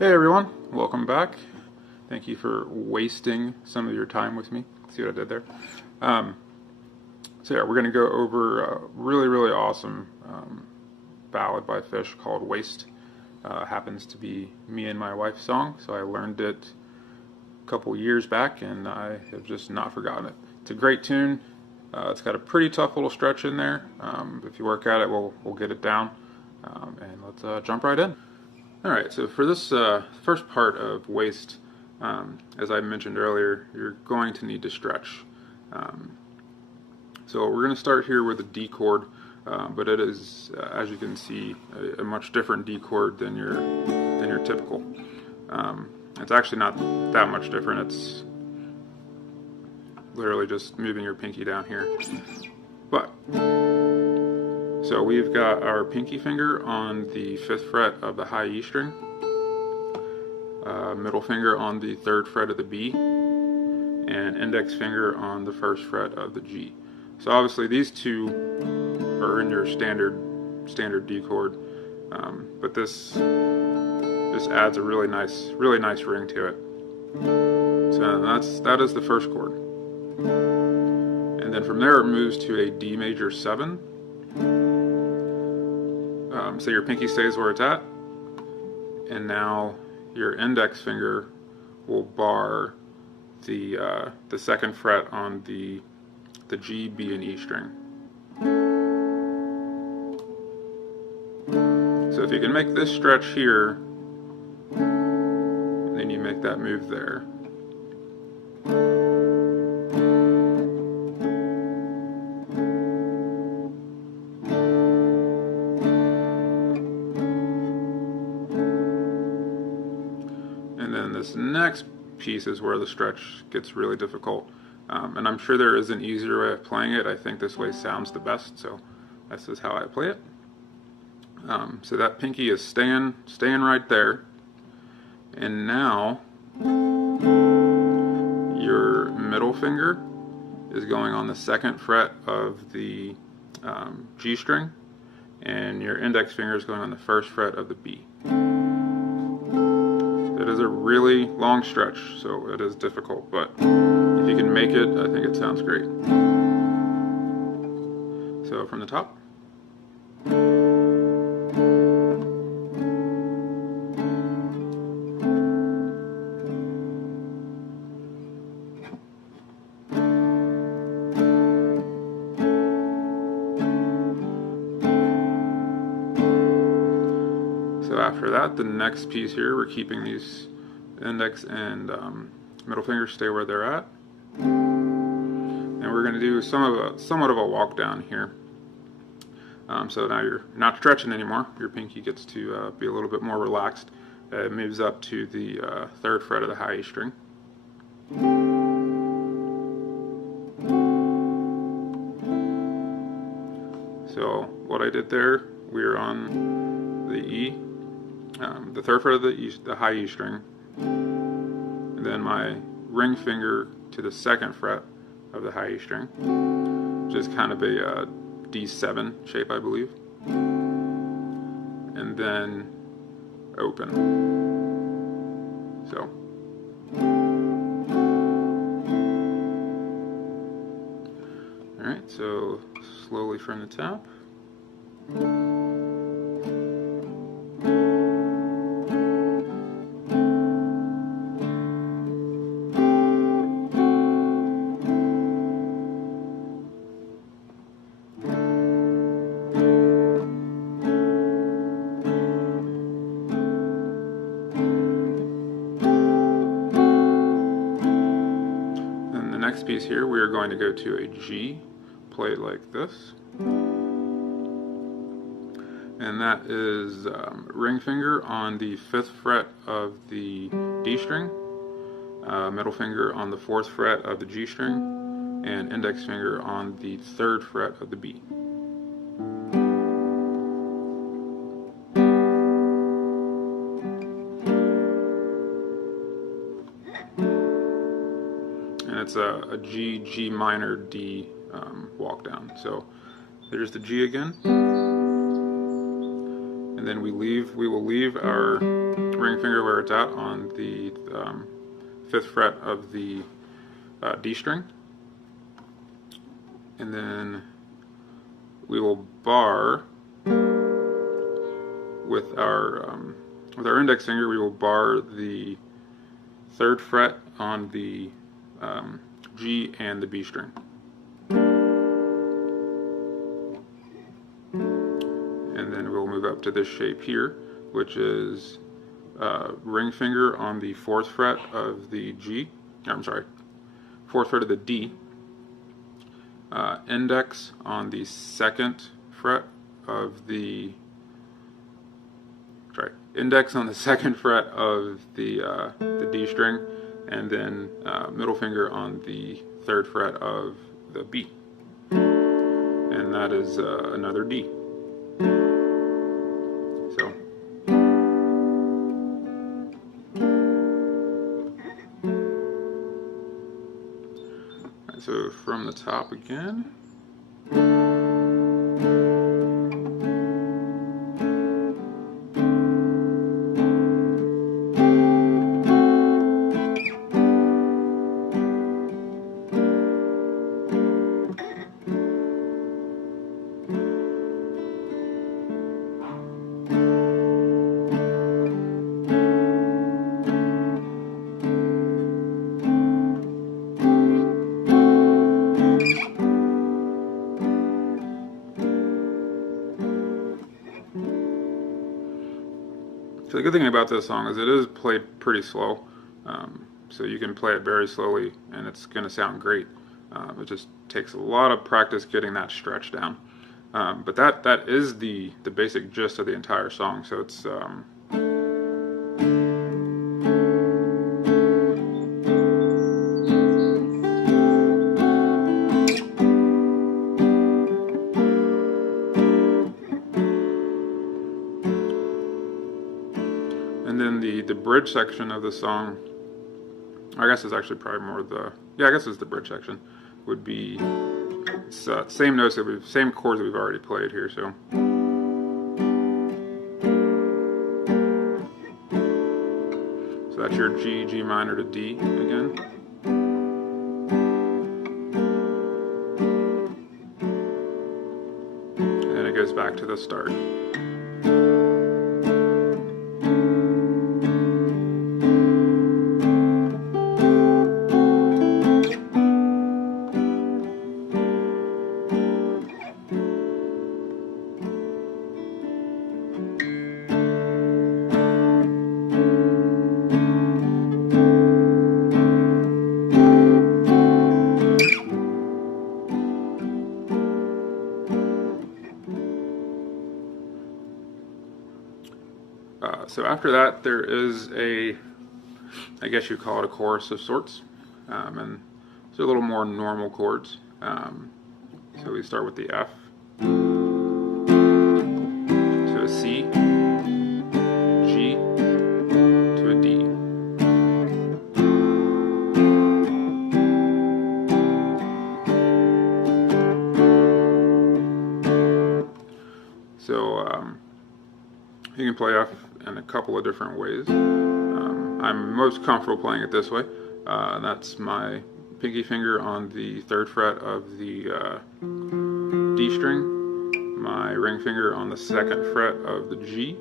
Hey everyone, welcome back. Thank you for wasting some of your time with me. See what I did there? So yeah, we're going to go over a really awesome ballad by Phish called Waste. Happens to be me and my wife's song, so I learned it a couple years back and I have just not forgotten it. It's a great tune. It's got a pretty tough little stretch in there. If you work at it, we'll get it down. And let's jump right in. Alright, so for this first part of Waste, as I mentioned earlier, you're going to need to stretch. So we're going to start here with a D chord, but it is, as you can see, a much different D chord than your typical. It's actually not that much different. It's literally just moving your pinky down here. But so we've got our pinky finger on the 5th fret of the high E string, middle finger on the 3rd fret of the B, and index finger on the 1st fret of the G. So obviously these two are in your standard D chord, but this adds a really nice ring to it. So that is the first chord, and then from there it moves to a D major 7. So your pinky stays where it's at, and now your index finger will bar the 2nd fret on the G, B, and E string. So if you can make this stretch here, then you make that move there. And then this next piece is where the stretch gets really difficult. And I'm sure there is an easier way of playing it. I think this way sounds the best, so this is how I play it. So that pinky is staying right there. And now your middle finger is going on the 2nd fret of the G string, and your index finger is going on the 1st fret of the B. It is a really long stretch, so it is difficult, but if you can make it, I think it sounds great. So from the top. So after that, the next piece here, we're keeping these index and middle fingers stay where they're at. And we're going to do somewhat of a walk down here. So now you're not stretching anymore. Your pinky gets to be a little bit more relaxed. It moves up to the 3rd fret of the high E string. So what I did there, we're on the E, the 3rd fret of the high E string, and then my ring finger to the 2nd fret of the high E string, which is kind of a D7 shape, I believe, and then open. So alright, so slowly from the top. Next piece here, we are going to go to a G, play it like this, and that is ring finger on the 5th fret of the D string, middle finger on the 4th fret of the G string, and index finger on the 3rd fret of the B. And it's a G minor, D walk down. So there's the G again. And then we will leave our ring finger where it's at on the 5th fret of the D string, and then we will bar with our index finger. We will bar the 3rd fret on the G and the B string. And then we'll move up to this shape here, which is ring finger on the 4th fret of the G. I'm sorry, 4th fret of the D. Index on the 2nd fret of the. Sorry, index on the 2nd fret of the D string, and then middle finger on the 3rd fret of the B, and that is another D. So from the top again. So the good thing about this song is it is played pretty slow, so you can play it very slowly and it's going to sound great. It just takes a lot of practice getting that stretch down. But that is the basic gist of the entire song. So it's and then the bridge section of the song, I guess it's actually probably more I guess it's the bridge section, would be same notes that same chords that we've already played here. So that's your G, G minor to D again. And then it goes back to the start. So after that, there is I guess you call it a chorus of sorts, and it's a little more normal chords. So we start with the F to a C, G to a D. So you can play F in a couple of different ways. I'm most comfortable playing it this way. That's my pinky finger on the 3rd fret of the D string, my ring finger on the 2nd fret of the G,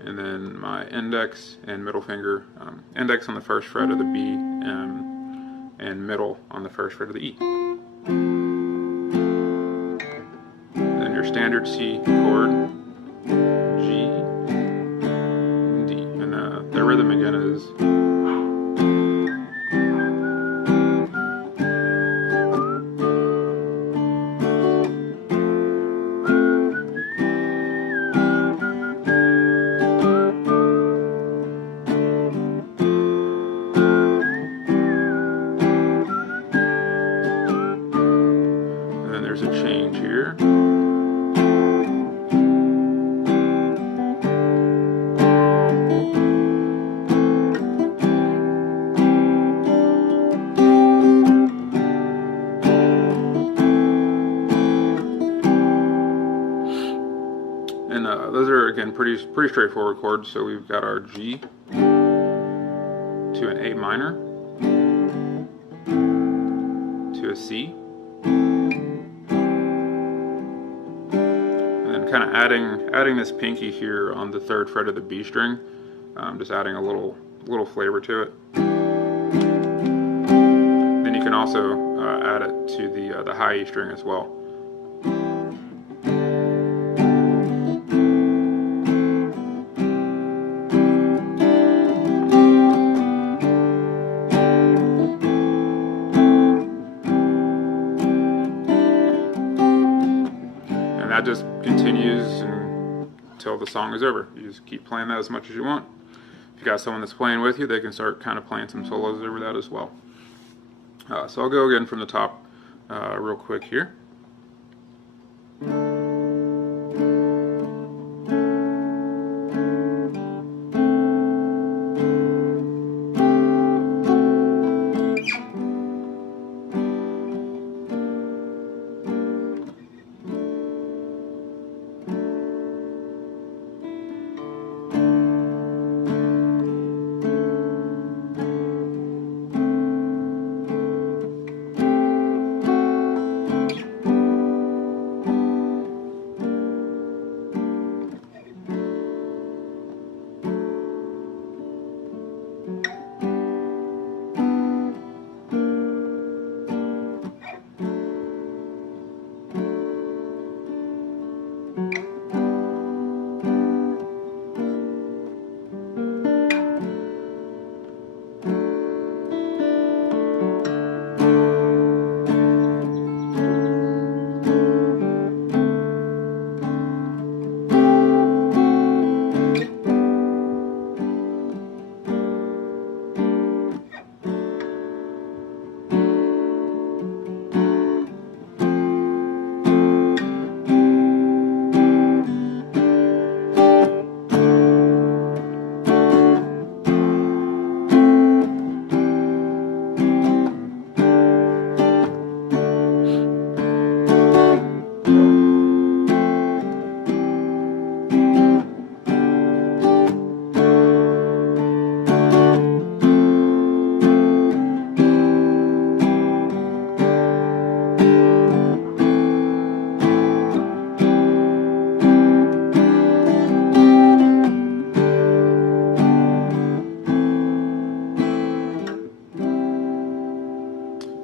and then my index and middle finger, index on the 1st fret of the B, and middle on the 1st fret of the E. Then your standard C chord, G, D, and the rhythm again is there's a change here. And Those are, again, pretty straightforward chords. So we've got our G to an A minor to a C, and then kind of adding this pinky here on the 3rd fret of the B string, just adding a little flavor to it. Then you can also add it to the high E string as well. That just continues until the song is over. You just keep playing that as much as you want. If you got someone that's playing with you, they can start kind of playing some solos over that as well. So I'll go again from the top real quick here.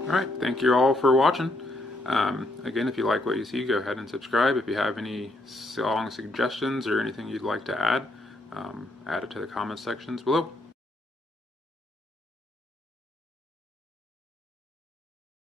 Alright, thank you all for watching. Again, if you like what you see, go ahead and subscribe. If you have any song suggestions or anything you'd like to add, add it to the comment sections below.